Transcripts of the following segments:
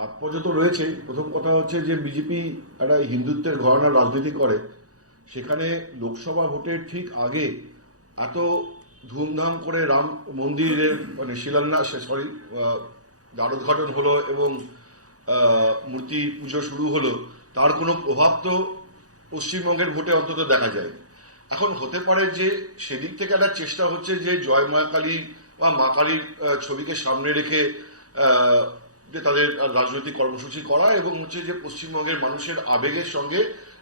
তাৎপর্য তো রয়েছেই। প্রথম কথা হচ্ছে যে বিজেপি একটা হিন্দুত্বের ঘরানার রাজনীতি করে, সেখানে লোকসভা ভোটের ঠিক আগে এত ধুমধাম করে রাম মন্দিরের মানে শিলান্যাস দ্বারোদ্ঘাটন হলো এবং মূর্তি পুজো শুরু হলো, তার কোনো প্রভাব তো পশ্চিমবঙ্গের ভোটে অন্তত দেখা যায়। এখন হতে পারে যে সেদিক থেকে একটা চেষ্টা হচ্ছে যে জয় মা কালী বা মা কালীর ছবিকে সামনে রেখে যে তাদের রাজনৈতিক কর্মসূচি করা এবং হচ্ছে যে পশ্চিমবঙ্গের মানুষের আবেগের সঙ্গে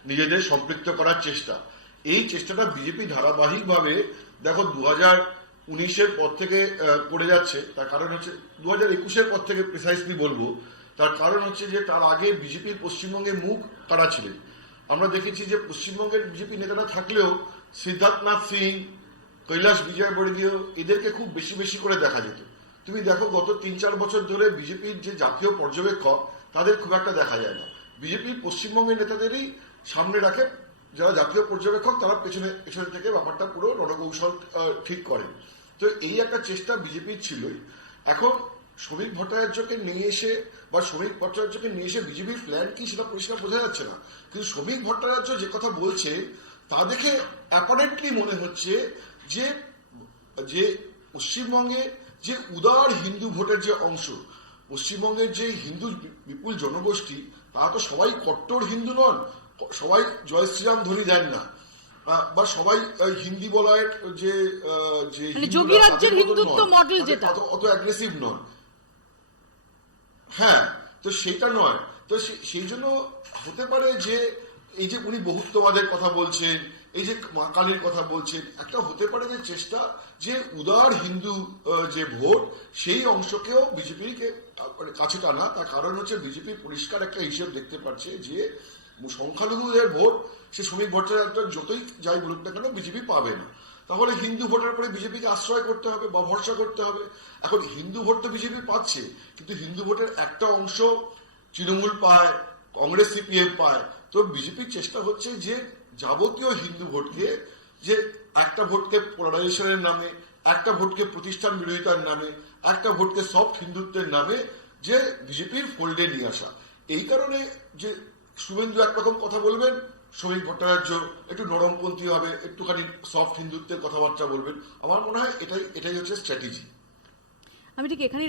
নিজেদের সম্পৃক্ত করার চেষ্টা। এই চেষ্টাটা বিজেপি ধারাবাহিকভাবে দেখো 2019-এর পর থেকে করে যাচ্ছে। তার কারণ হচ্ছে 2021-এর পর থেকে প্রিসাইসলি বলবো, তার কারণ হচ্ছে যে তার আগে বিজেপির পশ্চিমবঙ্গে মুখ কারা ছিলেন। আমরা দেখেছি যে পশ্চিমবঙ্গের বিজেপি নেতারা থাকলেও সিদ্ধার্থনাথ সিং, কৈলাস বিজয়বর্গীয় এদেরকে খুব বেশি বেশি করে দেখা যেত। তুমি দেখো গত 3-4 বছর ধরে বিজেপির যে জাতীয় পর্যবেক্ষক তাদের খুব একটা দেখা যায় না। বিজেপি পশ্চিমবঙ্গের নেতাদেরই সামনে রাখে, যারা জাতীয় পর্যবেক্ষক তারা পেছনে পেছনে থেকে ব্যাপারটা পুরো রণকৌশল ঠিক করেন। তো এই একটা চেষ্টা বিজেপির ছিলই। এখন শ্রমিক ভট্টাচার্যকে নিয়ে এসে বা শ্রমিক ভট্টাচার্যকে নিয়ে এসে বিজেপির প্ল্যান কি সেটা পরিষ্কার বোঝা যাচ্ছে না। কিন্তু শ্রমিক ভট্টাচার্য যে কথা বলছে তা দেখে অ্যাপারেন্টলি মনে হচ্ছে যে যে পশ্চিমবঙ্গে যে উদার হিন্দু ভোটের যে অংশ, পশ্চিমবঙ্গের যে হিন্দু বিপুল জনগোষ্ঠী, তারা তো সবাই কট্টর হিন্দু নন, সবাই জয় শ্রীরাম ধ্বনি দেন না, বা সবাই হিন্দি বলায় যে যে যোগী রাজ্যের হিন্দুত্ব মডেল যেটা অত অ্যাগ্রেসিভ নন। হ্যাঁ, তো সেটা নয়। তো সেই জন্য হতে পারে যে এই যে উনি বহুত্ববাদের কথা বলছেন, এই যে মা কালীর কথা বলছেন, একটা হতে পারে যে চেষ্টা যে উদার হিন্দু যে ভোট সেই অংশকেও বিজেপিকে কাছে টানা। তার কারণ হচ্ছে বিজেপি পরিষ্কার একটা হিসেব দেখতে পাচ্ছে যে সংখ্যালঘুদের ভোট সে শ্রমিক ভট্টাচার্য যতই যাই বলুক না কেন বিজেপি পাবে না। তাহলে হিন্দু ভোটের পরে বিজেপিকে আশ্রয় করতে হবে বা ভরসা করতে হবে। এখন হিন্দু ভোট তো বিজেপি পাচ্ছে, কিন্তু হিন্দু ভোটের একটা অংশ তৃণমূল পায়, কংগ্রেস সিপিএম পায়। তো বিজেপির চেষ্টা হচ্ছে যে যাবতীয় হিন্দু ভোটকে, যে একটা ভোটকে পোলারাইজেশনের নামে, একটা ভোটকে প্রতিষ্ঠান বিরোধিতার নামে, একটা ভোটকে সফট হিন্দুত্বের নামে যে বিজেপির ফোল্ডে নিয়ে আসা। এই কারণে যে শুভেন্দু একরকম কথা বলবেন, শ্রমিক ভট্টাচার্য একটু নরমপন্থী হবে, একটুখানি সফট হিন্দুত্বের কথাবার্তা বলবেন। আমার মনে হয় এটাই হচ্ছে স্ট্র্যাটেজি। আমি ঠিক এখানেই